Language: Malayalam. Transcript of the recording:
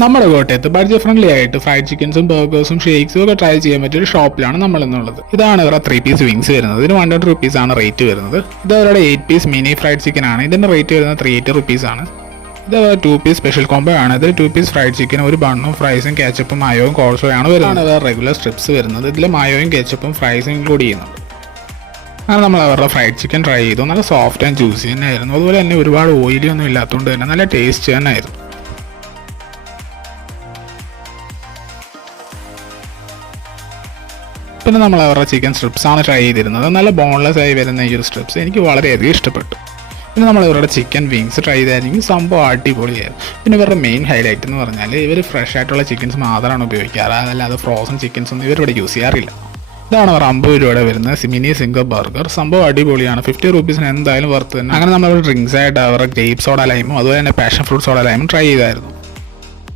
നമ്മുടെ കോട്ടയത്ത് ബഡ്ജറ്റ് ഫ്രണ്ട്ലി ആയിട്ട് ഫ്രൈഡ് ചിക്കൻസും ബർഗേഴ്സും ഷേക്സും ഒക്കെ ട്രൈ ചെയ്യാൻ പറ്റിയ ഒരു ഷോപ്പിലാണ് നമ്മൾ എന്നുള്ളത്. ഇതാണ് ഇവരുടെ 3 പീസ് വിങ്സ് വരുന്നത്. ഇതിന് 100 റുപ്പീസ് ആണ് റേറ്റ് വരുന്നത്. ഇത് അവരുടെ 8 പീസ് മിനി ഫ്രൈഡ് ചിക്കൻ ആണ്. ഇതിന്റെ റേറ്റ് വരുന്നത് 380 റുപ്പീസ് ആണ്. ഇത് 2 പീസ് സ്പെഷ്യൽ കോംബോ ആണ്. ഇത് 2 പീസ് ഫ്രൈഡ് ചിക്കൻ, ഒരു ബണ്ണും ഫ്രൈസും കെച്ചപ്പും മായോയും കോൾസോയാണ് വരുന്നത്. വേറെ റെഗുലർ സ്ട്രിപ്സ് വരുന്നത്. ഇതിൽ മായോയും കെച്ചപ്പും ഫ്രൈസും ഇൻക്ലൂഡ് ചെയ്യുന്നുണ്ട്. അങ്ങനെ നമ്മൾ അവരുടെ ഫ്രൈഡ് ചിക്കൻ ട്രൈ ചെയ്തു. നല്ല സോഫ്റ്റ് ആൻഡ് ജ്യൂസി തന്നെ ആയിരുന്നു. അതുപോലെ തന്നെ ഒരുപാട് ഓയിലി ഒന്നും ഇല്ലാത്തതുകൊണ്ട് തന്നെ നല്ല ടേസ്റ്റ് തന്നെ ആയിരുന്നു. പിന്നെ നമ്മൾ അവരുടെ ചിക്കൻ സ്ട്രിപ്സ് ആണ് ട്രൈ ചെയ്തിരുന്നത്. നല്ല ബോൺലെസ് ആയി വരുന്ന ഈ ഒരു സ്ട്രിപ്സ് എനിക്ക് വളരെയധികം ഇഷ്ടപ്പെട്ടു. പിന്നെ നമ്മൾ ഇവരുടെ ചിക്കൻ വിങ്സ് ട്രൈ ചെയ്തായിരിക്കും സംഭവം അടിപൊളിയായിരുന്നു. പിന്നെ ഇവരുടെ മെയിൻ ഹൈലൈറ്റ് എന്ന് പറഞ്ഞാൽ ഇവർ ഫ്രഷ് ആയിട്ടുള്ള ചിക്കൻസ് മാത്രമാണ് ഉപയോഗിക്കാറ്, അതല്ലാതെ ഫ്രോസൺ ചിക്കൻസ് ഒന്നും ഇവരിവിടെ യൂസ് ചെയ്യാറില്ല. ഇതാണ് അവർ 50 രൂപയുടെ വരുന്ന മിനി സിംഗർ ബർഗർ. സംഭവം അടിപൊളിയാണ്. 50 റുപ്പീസിന് എന്തായാലും വർത്ത് തന്നെ. അങ്ങനെ നമ്മൾ ഡ്രിങ്ക്സ് ആയിട്ട് അവരുടെ ഗ്രേപ്പ് സോഡ ലൈമും അതുപോലെ തന്നെ പാഷൻ ഫ്രൂട്ട് സോഡ ലൈമും ട്രൈ ചെയ്തായിരുന്നു.